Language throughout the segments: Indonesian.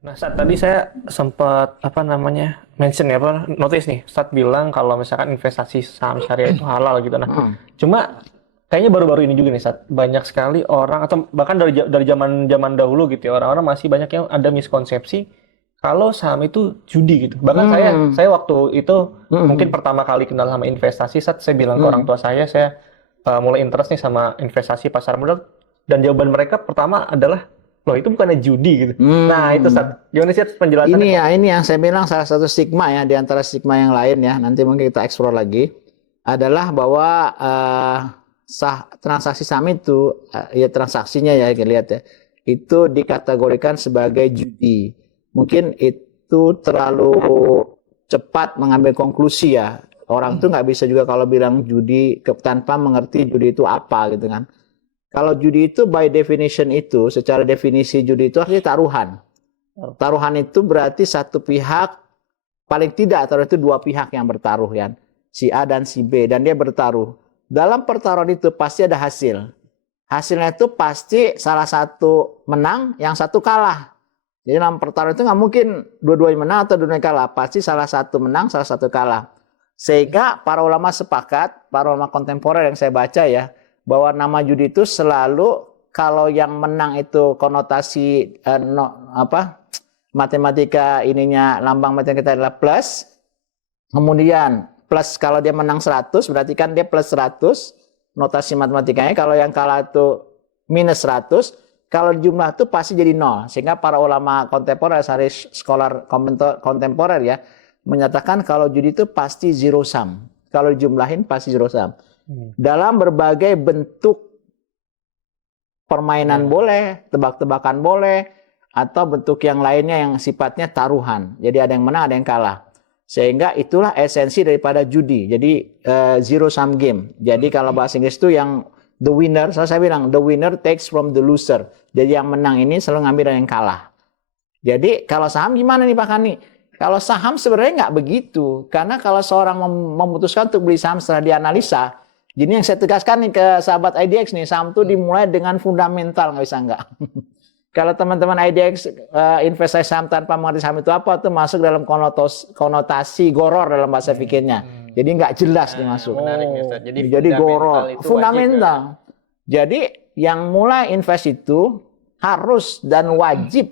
Nah, saat tadi saya sempat mention ya notice nih, saat bilang kalau misalkan investasi saham syariah itu halal gitu. Nah, Hmm. cuma kayaknya baru-baru ini juga nih, saat banyak sekali orang atau bahkan dari zaman zaman dahulu gitu ya, orang-orang masih banyak yang ada miskonsepsi kalau saham itu judi gitu. Bahkan saya Hmm. saya waktu itu mungkin Hmm. pertama kali kenal sama investasi, saat saya bilang ke orang Hmm. tua saya mulai interest nih sama investasi pasar modal, dan jawaban mereka pertama adalah, loh itu bukannya judi gitu. Nah, itu Hmm. saat gimana sih penjelasannya kok? Ini yang saya bilang salah satu stigma ya di antara stigma yang lain ya. Nanti mungkin kita eksplor lagi adalah bahwa transaksi saham itu ya transaksinya ya kita lihat ya itu dikategorikan sebagai judi. Mungkin itu terlalu cepat mengambil konklusi ya. Orang tuh nggak bisa juga kalau bilang judi tanpa mengerti judi itu apa gitu kan. Kalau judi itu by definition itu secara definisi judi itu artinya taruhan. Taruhan itu berarti satu pihak, paling tidak taruh itu dua pihak yang bertaruh ya. Si A dan si B, dan dia bertaruh. Dalam pertaruhan itu pasti ada hasil. Hasilnya itu pasti salah satu menang, yang satu kalah. Jadi dalam pertaruhan itu nggak mungkin dua-duanya menang atau dua-duanya kalah. Pasti salah satu menang, salah satu kalah. Sehingga para ulama sepakat, para ulama kontemporer yang saya baca ya, bahwa nama judi itu selalu kalau yang menang itu konotasi matematika ininya lambang matematika kita adalah plus. Kemudian plus kalau dia menang 100 berarti kan dia plus 100 notasi matematikanya. Kalau yang kalah itu minus 100. Kalau jumlah itu pasti jadi nol. Sehingga para ulama kontemporer, scholar kontemporer ya, menyatakan kalau judi itu pasti zero sum. Kalau jumlahin pasti zero sum. Dalam berbagai bentuk permainan boleh, tebak-tebakan boleh, atau bentuk yang lainnya yang sifatnya taruhan. Jadi ada yang menang, ada yang kalah. Sehingga itulah esensi daripada judi. Jadi zero sum game. Jadi kalau bahasa Inggris itu yang the winner, saya bilang the winner takes from the loser. Jadi yang menang ini selalu ngambil dari yang kalah. Jadi kalau saham gimana nih Pak Kani? Kalau saham sebenarnya nggak begitu. Karena kalau seorang memutuskan untuk beli saham setelah dianalisa, jadi yang saya tegaskan nih ke sahabat IDX nih, saham itu dimulai dengan fundamental, nggak bisa nggak. Kalau teman-teman IDX investasi saham tanpa mengerti saham itu apa, tuh masuk dalam konotasi goror dalam bahasa fikirnya. Jadi nggak jelas dia masuk. Menarik nih, Ustaz. Jadi goror, Itu fundamental. Jadi yang mulai invest itu harus dan wajib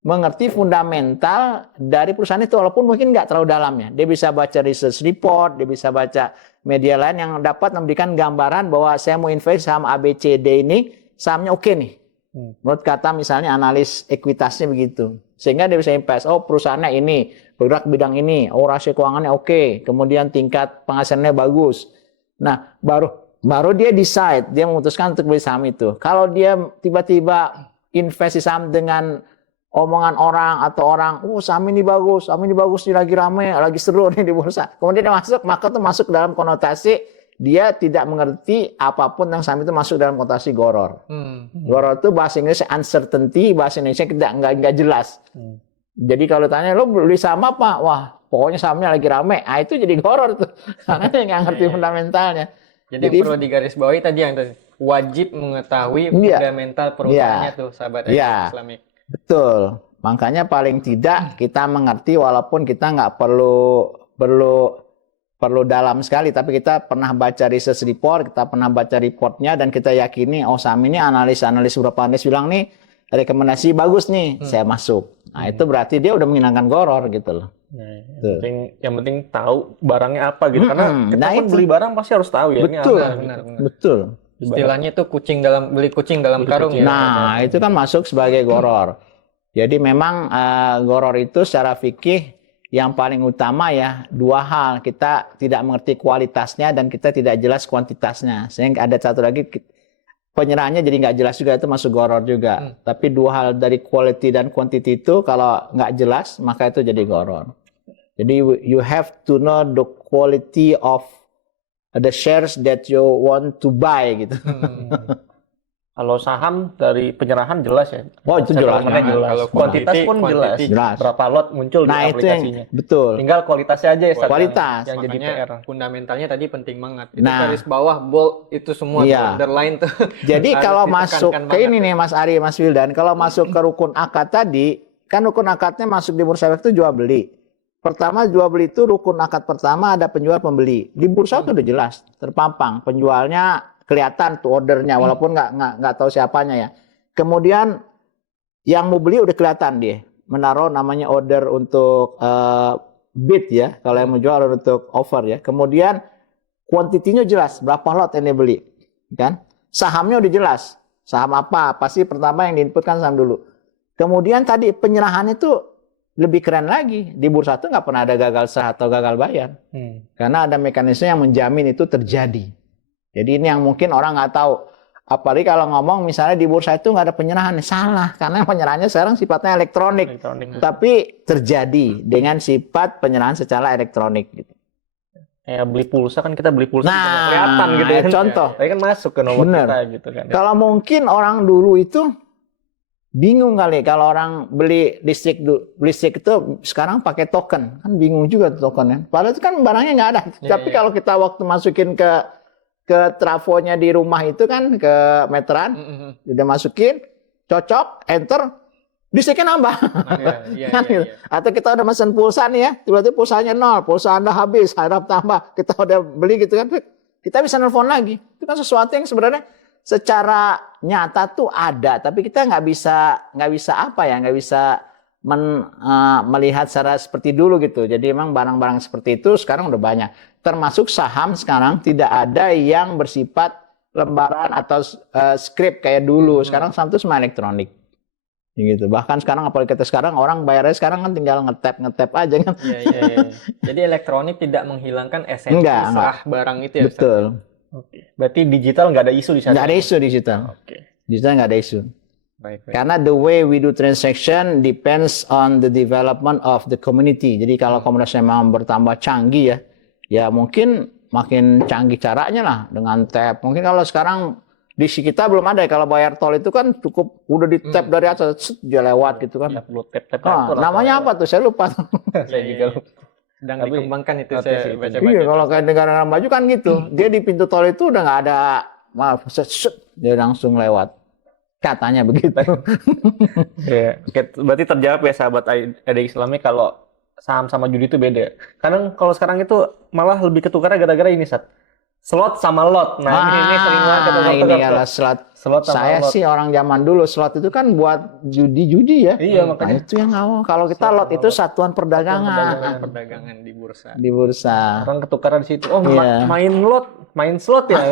mengerti fundamental dari perusahaan itu, walaupun mungkin nggak terlalu dalamnya. Dia bisa baca research report, dia bisa baca media lain yang dapat memberikan gambaran bahwa saya mau invest saham ABCD ini, sahamnya oke nih. Menurut kata misalnya analis ekuitasnya begitu. Sehingga dia bisa invest, oh perusahaannya ini, bergerak bidang ini, oh rasio keuangannya oke, kemudian tingkat penghasilannya bagus. Nah, baru dia decide, dia memutuskan untuk beli saham itu. Kalau dia tiba-tiba invest di saham dengan omongan orang atau orang, oh saham ini bagus nih, lagi rame, lagi seru nih di bursa. Kemudian dia masuk, maka itu masuk dalam konotasi dia tidak mengerti apapun yang saham itu masuk dalam konotasi goror. Goror itu bahasa Inggris uncertainty, bahasa Indonesia nggak jelas. Jadi kalau tanya lo beli saham apa? Wah, pokoknya sahamnya lagi rame. Ah itu jadi goror tuh, karena dia nggak ngerti fundamentalnya. Jadi perlu digarisbawahi tadi yang tadi wajib mengetahui fundamental perusahaannya tuh, sahabat Islamik. Betul. Makanya paling tidak kita mengerti walaupun kita nggak perlu dalam sekali, tapi kita pernah baca research report, kita pernah baca reportnya dan kita yakini oh saham ini analis beberapa analis bilang nih rekomendasi bagus nih, saya masuk. Nah, itu berarti dia udah menghilangkan goror gitu loh. Nah, yang penting tahu barangnya apa gitu. Karena kita pun beli barang pasti harus tahu ya. Betul, ini apa, benar. Betul. Istilahnya tuh beli kucing dalam karung ya. Nah, itu kan masuk sebagai goror. Jadi memang goror itu secara fikih yang paling utama ya dua hal. Kita tidak mengerti kualitasnya dan kita tidak jelas kuantitasnya. Sehingga ada satu lagi penyerahannya jadi nggak jelas juga, itu masuk goror juga. Tapi dua hal dari quality dan quantity itu kalau nggak jelas maka itu jadi goror. Jadi you have to know the quality of the shares that you want to buy gitu. Kalau saham dari penyerahan jelas ya. Oh itu jelas. Kalau kuantitas pun jelas. Berapa lot muncul di aplikasinya. Betul. Tinggal kualitasnya aja ya. Kualitas. Yang jadi PR. Fundamentalnya tadi penting banget. Itu garis bawah, bold, itu semua underline tuh. Jadi kalau masuk ke ini nih Mas Ari, Mas Wildan, kalau masuk ke rukun akad tadi, kan rukun akadnya masuk di bursa efek itu jual beli. Pertama jual beli itu rukun akad pertama ada penjual pembeli. Di bursa itu udah jelas terpampang penjualnya kelihatan tuh ordernya walaupun nggak tahu siapanya ya. Kemudian yang mau beli udah kelihatan dia menaruh namanya order untuk bid ya. Kalau yang mau jual order untuk offer ya. Kemudian kuantitinya jelas berapa lot yang dia beli kan. Sahamnya udah jelas. Saham apa? Pasti pertama yang diinput kan saham dulu. Kemudian tadi penyerahan itu lebih keren lagi. Di bursa itu nggak pernah ada gagal sah atau gagal bayar. Karena ada mekanisme yang menjamin itu terjadi. Jadi ini yang mungkin orang nggak tahu. Apalagi kalau ngomong misalnya di bursa itu nggak ada penyerahan. Salah. Karena penyerahannya sekarang sifatnya elektronik. Tapi terjadi dengan sifat penyerahan secara elektronik. Gitu. Kayak beli pulsa kan kita beli pulsa kelihatan gitu kan. Contoh. Tapi kan masuk ke nomor kita gitu kan. Kalau mungkin orang dulu itu bingung kali kalau orang beli listrik itu sekarang pakai token kan bingung juga tuh tokennya. Padahal itu kan barangnya nggak ada. Tapi kalau kita waktu masukin ke trafonya di rumah itu kan ke meteran, udah masukin, cocok, enter, listriknya nambah. Atau kita udah mesen pulsa nih ya, tiba-tiba pulsanya 0, pulsa Anda habis, harap tambah, kita udah beli gitu kan, kita bisa nelfon lagi. Itu kan sesuatu yang sebenarnya secara nyata tuh ada, tapi kita nggak bisa melihat secara seperti dulu gitu. Jadi emang barang-barang seperti itu sekarang udah banyak. Termasuk saham sekarang tidak ada yang bersifat lembaran atau skrip kayak dulu. Sekarang saham itu semua elektronik. Gitu. Bahkan sekarang apalagi kita sekarang orang bayarnya sekarang kan tinggal ngetap aja kan. Jadi elektronik tidak menghilangkan esensi sah barang itu ya. Betul. Oke. Berarti digital nggak ada isu di sana? Nggak ada isu digital. Digital nggak ada isu. Baik. Karena the way we do transaction depends on the development of the community. Jadi kalau komunitas memang bertambah canggih ya mungkin makin canggih caranya lah dengan tap. Mungkin kalau sekarang di kita belum ada ya, kalau bayar tol itu kan cukup udah di tap dari atas dia lewat gitu kan. Ya, perlu tap. Namanya apa tuh? Saya lupa. Saya juga lupa. Sedang dikembangkan itu saya baca-baca. Iya, kalau kayak negara maju kan gitu. Dia di pintu tol itu udah nggak ada dia langsung lewat. Katanya begitu. Ya, berarti terjawab ya sahabat Ade Islami kalau saham sama judi itu beda. Kadang kalau sekarang itu malah lebih ketukarnya gara-gara ini slot sama lot. Nah, ini sering banget ini kalau slot saya sih orang zaman dulu slot itu kan buat judi ya. Iya, makanya itu yang awal. Kalau kita lot itu satuan perdagangan. Perdagangan di bursa. Di bursa. Orang ketukaran di situ. Oh, main slot ya.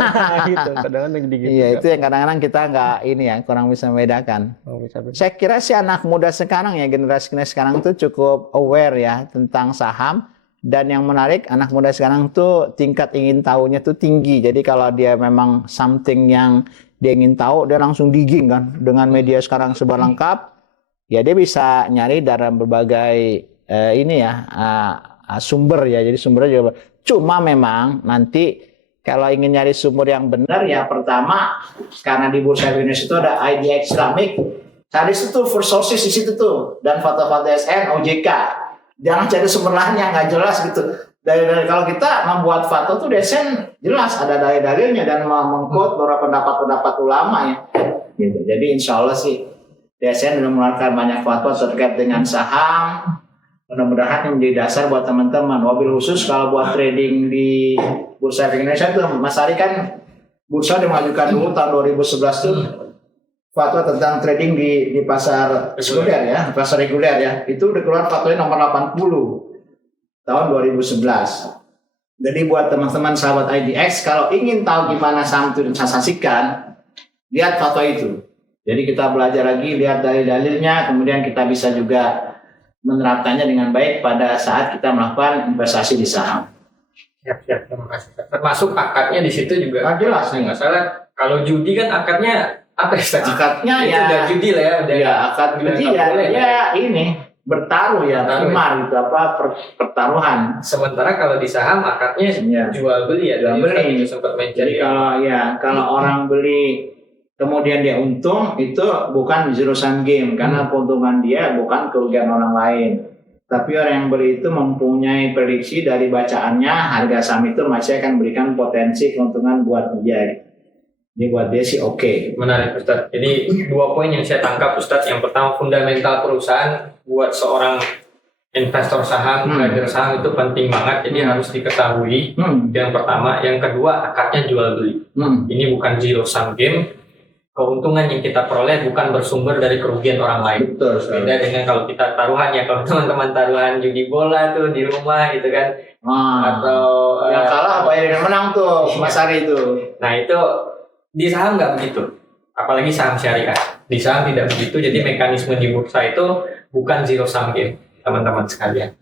Gitu. Kadang-kadang gitu. Iya, itu yang kadang-kadang kita nggak kurang bisa membedakan. Saya kira sih anak muda sekarang ya, generasi sekarang tuh cukup aware ya tentang saham. Dan yang menarik, anak muda sekarang tuh tingkat ingin tahunya tuh tinggi. Jadi kalau dia memang something yang dia ingin tahu, dia langsung digging kan. Dengan media sekarang sebar lengkap, ya dia bisa nyari dalam berbagai sumber ya. Jadi sumbernya juga. Cuma memang nanti kalau ingin nyari sumber yang benar ya pertama, karena di Bursa Indonesia itu ada IDX Islamic, cari situ first sources di situ tuh. Dan fatwa-fatwa SN, OJK. Jangan cari sumber lain yang nggak jelas gitu. Dari kalau kita membuat fatwa tuh DSN jelas ada dalil-dalilnya dan mengquote beberapa pendapat ulama ya. Gitu. Jadi insya Allah sih DSN sudah mengeluarkan banyak fatwa terkait dengan saham. Mudah-mudahan ini menjadi dasar buat teman-teman. Wabil khusus kalau buat trading di Bursa Efek Indonesia tuh Mas Ari kan bursa dimajukan dulu tahun 2011 tuh. Fatwa tentang trading di pasar reguler ya, pasar reguler ya. Itu udah keluar fatwanya nomor 80 tahun 2011. Jadi buat teman-teman sahabat IDX kalau ingin tahu gimana saham itu ditransaksikan, lihat fatwa itu. Jadi kita belajar lagi, lihat dalil-dalilnya, kemudian kita bisa juga menerapkannya dengan baik pada saat kita melakukan investasi di saham. Siap, terima kasih. Termasuk akadnya di situ juga. Jelas nih. Nggak salah. Kalau judi kan akadnya apa ya? Akadnya itu ya udah judi lah ya, udah akad judi ya ini bertaruh ya, qimar gitu pertaruhan. Sementara kalau di saham akadnya jual beli ya, jual beli. Sempat mencari. Kalau orang beli kemudian dia untung itu bukan zero sum game karena keuntungan dia bukan kerugian orang lain. Tapi orang yang beli itu mempunyai prediksi dari bacaannya harga saham itu masih akan memberikan potensi keuntungan buat dia. Ini buat dia sih oke. Menarik Ustadz. Jadi 2 poin yang saya tangkap Ustadz. Yang pertama, fundamental perusahaan buat seorang investor saham, trader saham itu penting banget. Jadi harus diketahui. Yang pertama. Yang kedua, akadnya jual beli. Ini bukan zero sum game. Keuntungan yang kita peroleh bukan bersumber dari kerugian orang lain. Betul. Beda dengan kalau kita taruhan ya, kalau teman-teman taruhan judi bola tuh di rumah gitu kan. Atau yang kalah apa yang menang tuh Mas Ari itu. Nah itu di saham nggak begitu, apalagi saham syariah. Di saham tidak begitu, jadi mekanisme di bursa itu bukan zero sum game, teman-teman sekalian.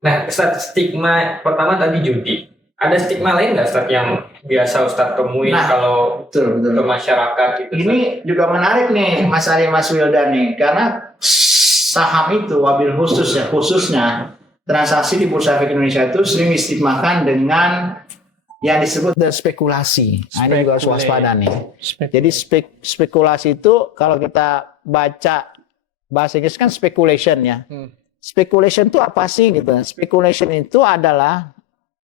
Nah, Ustadz, stigma pertama tadi judi. Ada stigma lain nggak, Ustadz, yang biasa Ustadz temui kalau betul. ke masyarakat gitu? Ini juga menarik nih Mas Ari, Mas Wildan nih, karena saham itu wabil khususnya transaksi di Bursa Efek Indonesia itu sering distigmakan dengan yang disebut dengan spekulasi. Nah, ini juga harus waspada nih. Jadi spekulasi itu kalau kita baca bahasa Inggris kan speculation ya. Speculation itu apa sih gitu? Speculation itu adalah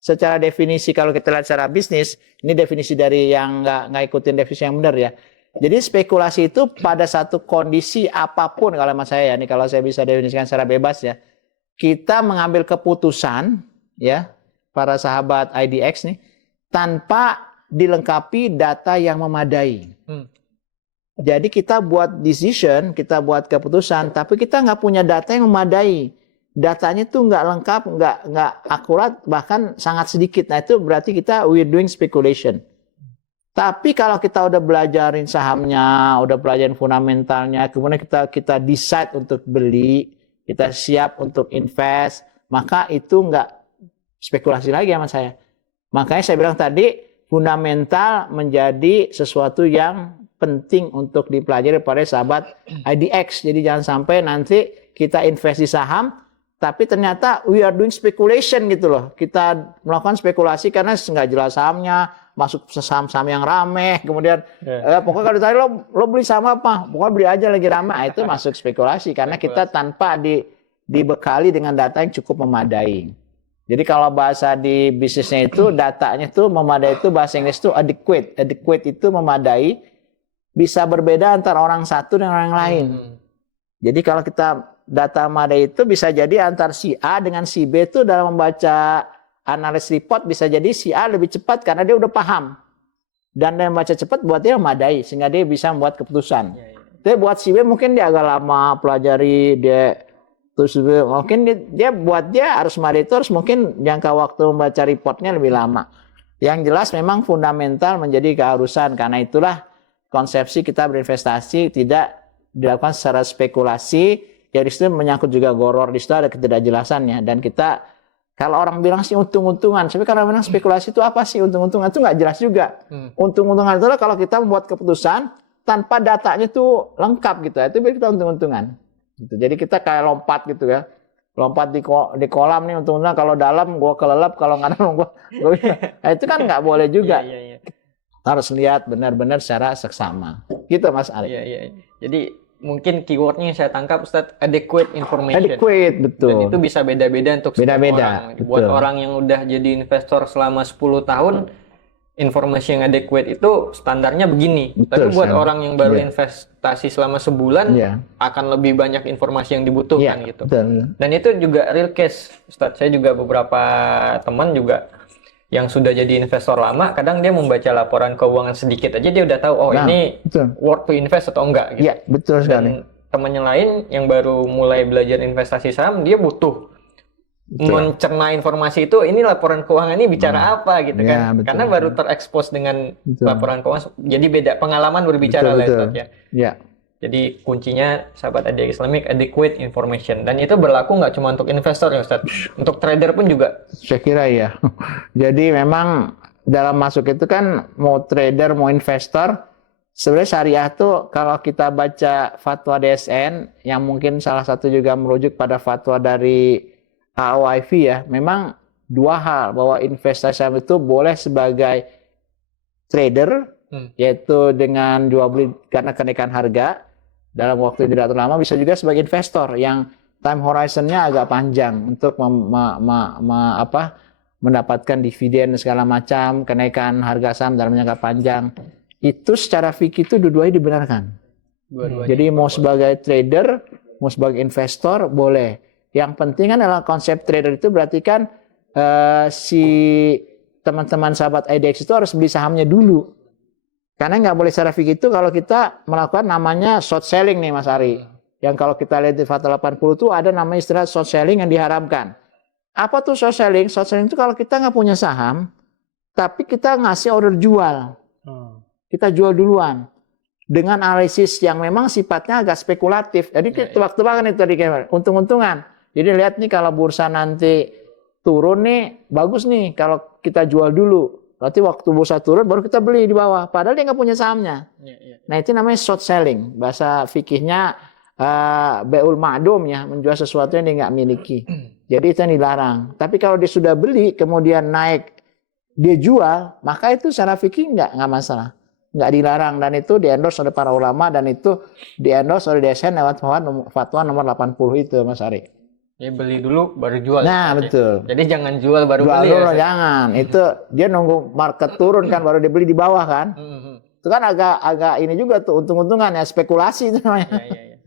secara definisi kalau kita lihat secara bisnis, ini definisi dari yang nggak ikutin definisi yang benar ya. Jadi spekulasi itu pada satu kondisi apapun, kalau mas saya ya, ini kalau saya bisa definisikan secara bebas ya, kita mengambil keputusan ya, para sahabat IDX nih, tanpa dilengkapi data yang memadai. Jadi kita buat decision, kita buat keputusan, tapi kita nggak punya data yang memadai. Datanya tuh nggak lengkap, nggak akurat, bahkan sangat sedikit. Nah itu berarti we're doing speculation. Tapi kalau kita udah belajarin sahamnya, udah belajarin fundamentalnya, kemudian kita decide untuk beli, kita siap untuk invest, maka itu nggak spekulasi lagi sama saya. Makanya saya bilang tadi, fundamental menjadi sesuatu yang penting untuk dipelajari pada sahabat IDX. Jadi jangan sampai nanti kita invest di saham, tapi ternyata we are doing speculation gitu loh. Kita melakukan spekulasi karena nggak jelas sahamnya, masuk saham-saham yang rame, kemudian pokoknya kalau ditanya lo beli saham apa? Pokoknya beli aja lagi rame. Nah, itu masuk spekulasi karena kita tanpa dibekali dengan data yang cukup memadai. Jadi kalau bahasa di bisnisnya itu datanya itu memadai, itu bahasa Inggris itu adequate. Adequate itu memadai, bisa berbeda antara orang satu dan orang lain. Jadi kalau kita data memadai itu bisa jadi antar si A dengan si B itu dalam membaca analis report bisa jadi si A lebih cepat karena dia udah paham. Dan dia membaca cepat buat dia memadai sehingga dia bisa membuat keputusan. Tapi buat si B mungkin dia agak lama pelajari, terus mungkin dia harus memadai itu harus mungkin jangka waktu membaca reportnya lebih lama. Yang jelas memang fundamental menjadi keharusan, karena itulah konsepsi kita berinvestasi tidak dilakukan secara spekulasi. Ya di situ menyangkut juga goror, di situ ada ketidakjelasannya. Dan kita, kalau orang bilang sih untung-untungan, tapi kalau bilang spekulasi itu apa sih untung-untungan, itu nggak jelas juga. Untung-untungan itu adalah kalau kita membuat keputusan tanpa datanya itu lengkap gitu, itu kita untung-untungan. Gitu. Jadi kita kayak lompat gitu ya, lompat di kolam nih untung-untungan, kalau dalam gua kelelep, kalau nggak dalam gua nah, itu kan nggak boleh juga. Harus lihat benar-benar secara seksama. Gitu Mas Ari. Jadi mungkin keywordnya yang saya tangkap Ustadz, adequate information. Adequate, betul. Dan itu bisa beda-beda untuk setiap orang. Buat orang yang udah jadi investor selama 10 tahun, informasi yang adequate itu standarnya begini. Tapi buat orang yang baru investasi selama sebulan, akan lebih banyak informasi yang dibutuhkan gitu. Dan itu juga real case, Ustadz. Saya juga beberapa teman juga yang sudah jadi investor lama, kadang dia membaca laporan keuangan sedikit aja dia udah tahu ini worth to invest atau enggak gitu. Iya, betul sekali. Dan teman yang lain yang baru mulai belajar investasi saham, dia butuh mencerna informasi itu, ini laporan keuangan ini bicara apa gitu kan. Karena baru terekspos dengan laporan keuangan, jadi beda pengalaman berbicara lah Ustaz ya. Iya. Jadi kuncinya sahabat ADX Islamic, adequate information. Dan itu berlaku nggak cuma untuk investor ya Ustaz, untuk trader pun juga. Saya kira ya. Jadi memang dalam masuk itu kan mau trader mau investor, sebenarnya syariah tuh kalau kita baca fatwa DSN yang mungkin salah satu juga merujuk pada fatwa dari AOIV ya, memang dua hal, bahwa investasi itu boleh sebagai trader, yaitu dengan jual beli karena kenaikan harga dalam waktu yang tidak terlalu lama, bisa juga sebagai investor yang time horizon-nya agak panjang untuk mendapatkan dividen segala macam, kenaikan harga saham dalam jangka panjang. itu secara fikih itu dua-duanya dibenarkan. Dua-duanya. Jadi mau sebagai trader, mau sebagai investor boleh. Yang penting kan adalah konsep trader itu berarti kan si teman-teman sahabat IDX itu harus beli sahamnya dulu. Karena nggak boleh secara fikih itu kalau kita melakukan namanya short selling nih Mas Ari. Yang kalau kita lihat di Fatwa 80 itu ada namanya istilah short selling yang diharamkan. Apa tuh short selling? Short selling itu kalau kita nggak punya saham, tapi kita ngasih order jual. Kita jual duluan. Dengan analisis yang memang sifatnya agak spekulatif. Jadi tebak-tebakan itu tadi kayak untung-untungan. Jadi lihat nih kalau bursa nanti turun nih, bagus nih kalau kita jual dulu. Berarti waktu bursa turun baru kita beli di bawah. Padahal dia nggak punya sahamnya. Nah itu namanya short selling. Bahasa fikihnya beul ma'dum ya, menjual sesuatu yang dia nggak miliki. Jadi itu yang dilarang. Tapi kalau dia sudah beli kemudian naik dia jual, maka itu secara fikih nggak masalah. Nggak dilarang dan itu di-endorse oleh para ulama dan itu di-endorse oleh DSN lewat fatwa nomor 80 itu Mas Ari. Ya beli dulu baru jual. Nah, betul. Jadi jangan jual baru Jual beli dulu, ya. jangan. Itu dia nunggu market turun kan baru dibeli di bawah kan. Itu kan agak ini juga tuh untung-untungan ya, spekulasi itu namanya. Iya.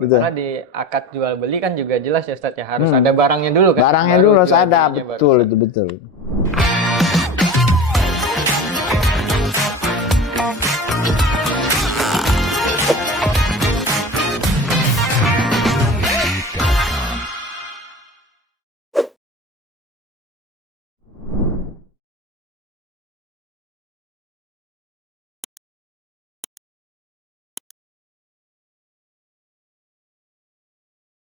Gitu. Karena di akad jual beli kan juga jelas ya Ustaz ya harus ada barangnya dulu kan. Barangnya Baru dulu harus jual ada, belinya baru betul itu betul.